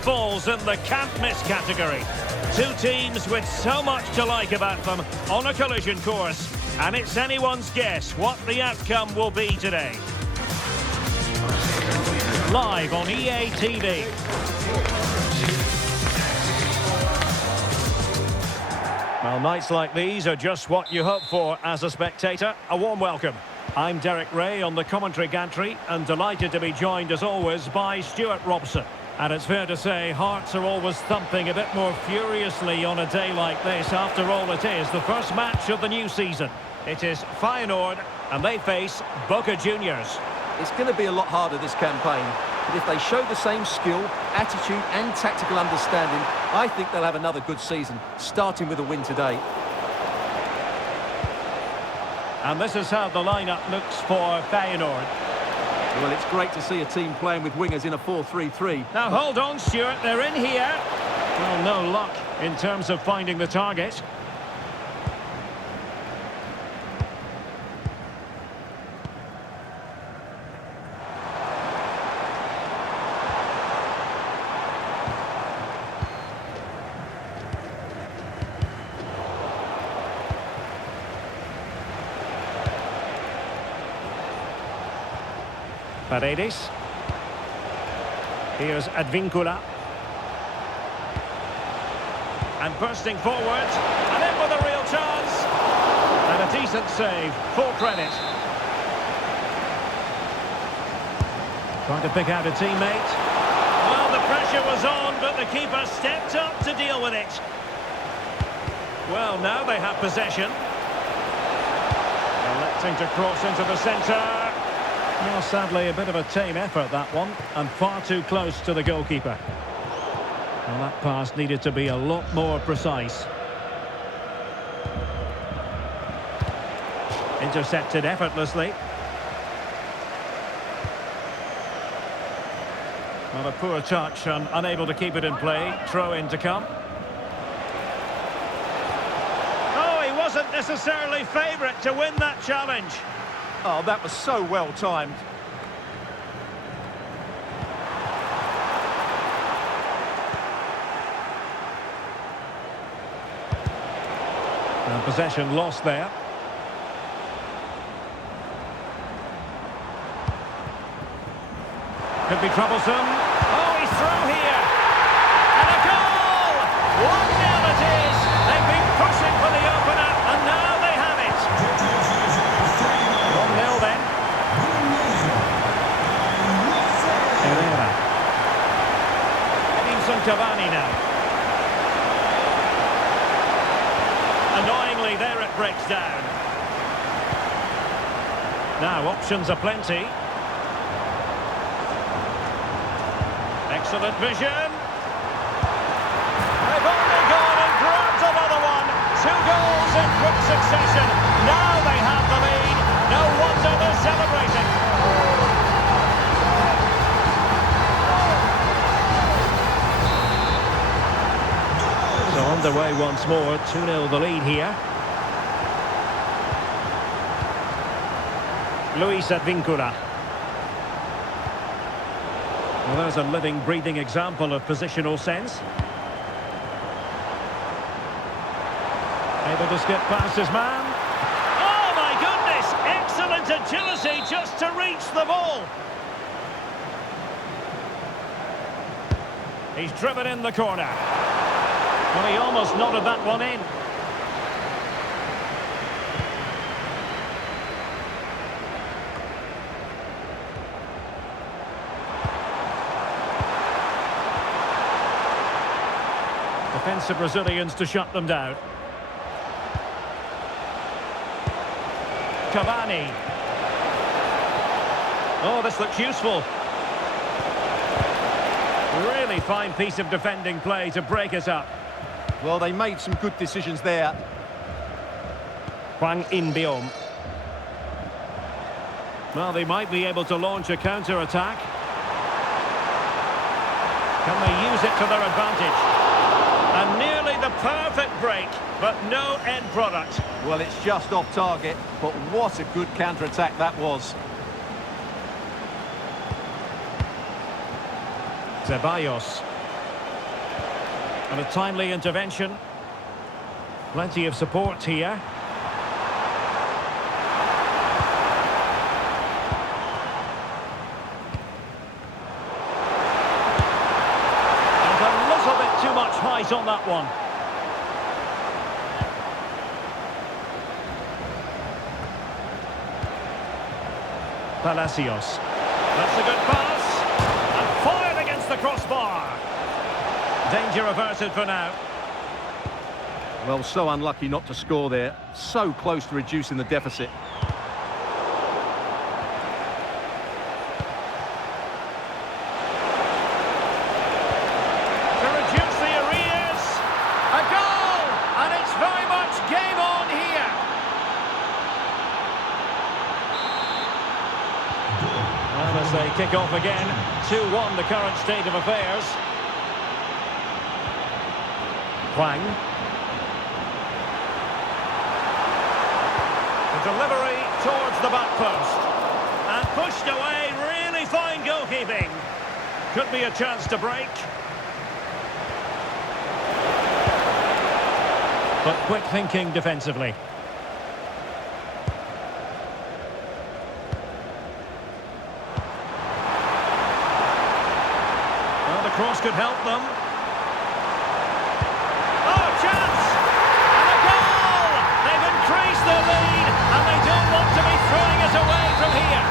falls in the can't-miss category. Two teams with so much to like about them on a collision course. And it's anyone's guess what the outcome will be today. Live on EA TV. Well, nights like these are just what you hope for as a spectator. A warm welcome. I'm Derek Ray on the commentary gantry and delighted to be joined as always by Stuart Robson. And it's fair to say hearts are always thumping a bit more furiously on a day like this. After all, it is the first match of the new season. It is Feyenoord and they face Boca Juniors. It's going to be a lot harder this campaign, but if they show the same skill, attitude and tactical understanding, I think they'll have another good season, starting with a win today. And this is how the lineup looks for Feyenoord. Well, it's great to see a team playing with wingers in a 4-3-3. Now hold on, Stuart, they're in here. Well, no luck in terms of finding the target. Paredes. Here's Advíncula. And bursting forward. And in with a real chance. And a decent save. Full credit. Trying to pick out a teammate. Well, the pressure was on, but the keeper stepped up to deal with it. Well, now they have possession. Electing to cross into the centre. Well, sadly, a bit of a tame effort, that one, and far too close to the goalkeeper. Well, that pass needed to be a lot more precise. Intercepted effortlessly. Well, a poor touch and unable to keep it in play. Throw in to come. Oh, he wasn't necessarily favourite to win that challenge. Oh, that was so well timed. And possession lost there. Could be troublesome. Oh, he's through here. And a goal! 1-0 it is. They've been pushing for the opener, and now they have it. 1-0 then. Herrera. Edinson Cavani now. Annoyingly, there it breaks down. Now, options are plenty. Excellent vision. They've only gone and grabbed another one. 2 goals in quick succession. Now they have the lead. No wonder they're celebrating. So underway once more. 2-0 the lead here. Luis Advíncula. Well, there's a living, breathing example of positional sense. Able to skip past his man. Oh, my goodness! Excellent agility just to reach the ball. He's driven in the corner. Well, he almost nodded that one in. Defensive Brazilians to shut them down. Cavani. Oh, this looks useful. Really fine piece of defending play to break us up. Well, they made some good decisions there. Hwang In-beom. Well, they might be able to launch a counter-attack. Can they use it to their advantage? And nearly the perfect break, but no end product. Well, it's just off target, but what a good counter-attack that was. Ceballos. And a timely intervention. Plenty of support here. And a little bit too much height on that one. Palacios. That's a good pass. And fired against the crossbar. Danger averted for now. Well, so unlucky not to score there. So close to reducing the deficit. To reduce the arrears. A goal! And it's very much game on here. And as they kick off again, 2-1 the current state of affairs. Hwang. The delivery towards the back post. And pushed away, really fine goalkeeping. Could be a chance to break. But quick thinking defensively. Well, the cross could help them. Oh, chance! And a goal! They've increased their lead, and they don't want to be throwing it away from here.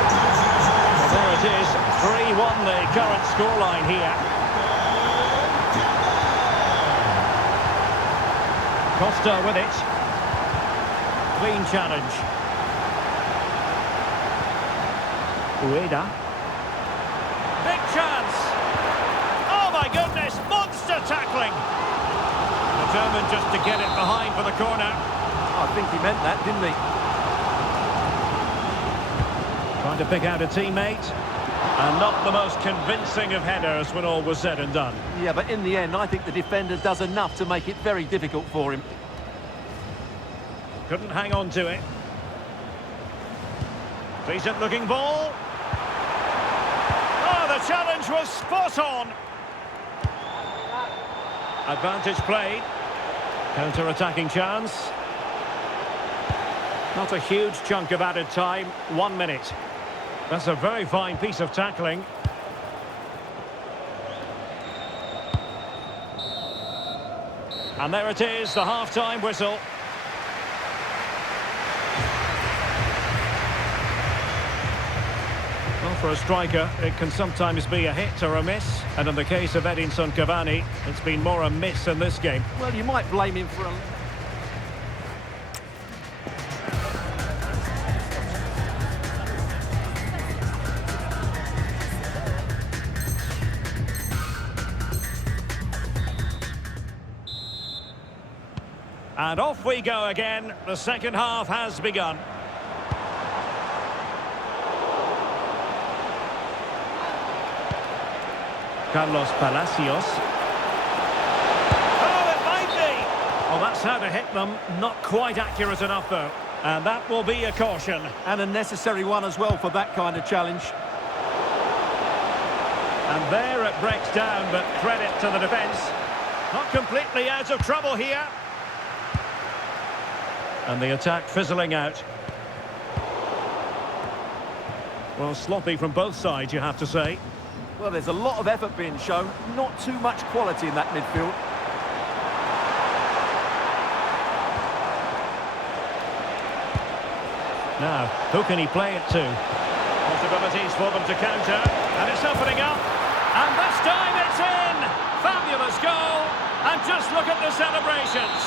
Well, there it is, 3-1 the current scoreline here. Costa with it. Clean challenge. Ueda. Big chance! Oh my goodness, monster tackling! Determined just to get it behind for the corner. I think he meant that, didn't he? Trying to pick out a teammate. And not the most convincing of headers when all was said and done. Yeah, but in the end, I think the defender does enough to make it very difficult for him. Couldn't hang on to it. Decent looking ball. Oh, the challenge was spot on. Advantage played. Counter-attacking chance. Not a huge chunk of added time. 1 minute. That's a very fine piece of tackling. And there it is, the half-time whistle. Well, for a striker, it can sometimes be a hit or a miss. And in the case of Edinson Cavani, it's been more a miss in this game. Well, you might blame him for a... And off we go again. The second half has begun. Carlos Palacios. Oh, it might be! Well, that's how to hit them. Not quite accurate enough, though. And that will be a caution. And a necessary one as well for that kind of challenge. And there it breaks down, but credit to the defence. Not completely out of trouble here. And the attack fizzling out. Well, sloppy from both sides, you have to say. Well, there's a lot of effort being shown, not too much quality in that midfield. Now, who can he play it to? Possibilities for them to counter, and it's opening up. And this time it's in! Fabulous goal! And just look at the celebrations.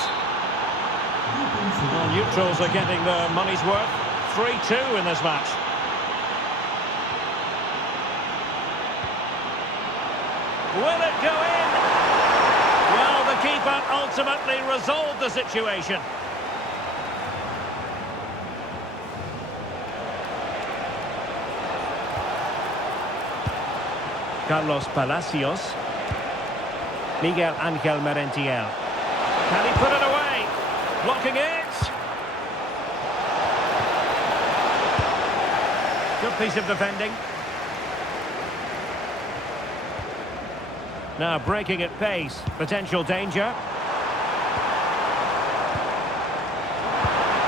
Well, neutrals are getting their money's worth. 3-2 in this match. Will it go in? Well, the keeper ultimately resolved the situation. Carlos Palacios. Miguel Ángel Merentiel. Can he put it away? Blocking it. Good piece of defending. Now breaking at pace, potential danger.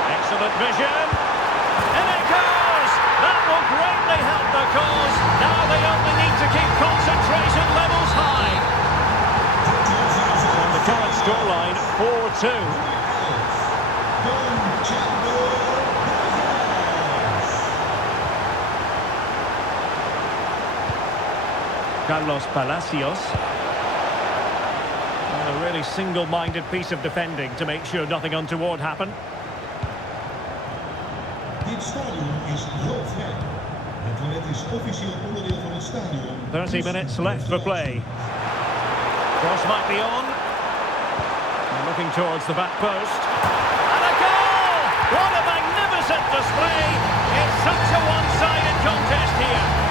Excellent vision. In it goes! That will greatly help the cause. Now they only need to keep concentration levels high. And the current scoreline, 4-2. Carlos Palacios. A really single-minded piece of defending to make sure nothing untoward happened. Dit stadion is roodvrij. Het toilet is officieel onderdeel van het stadion. 30 minutes left for play. Cross might be on. And looking towards the back post. And a goal! What a magnificent display! It's such a one-sided contest here.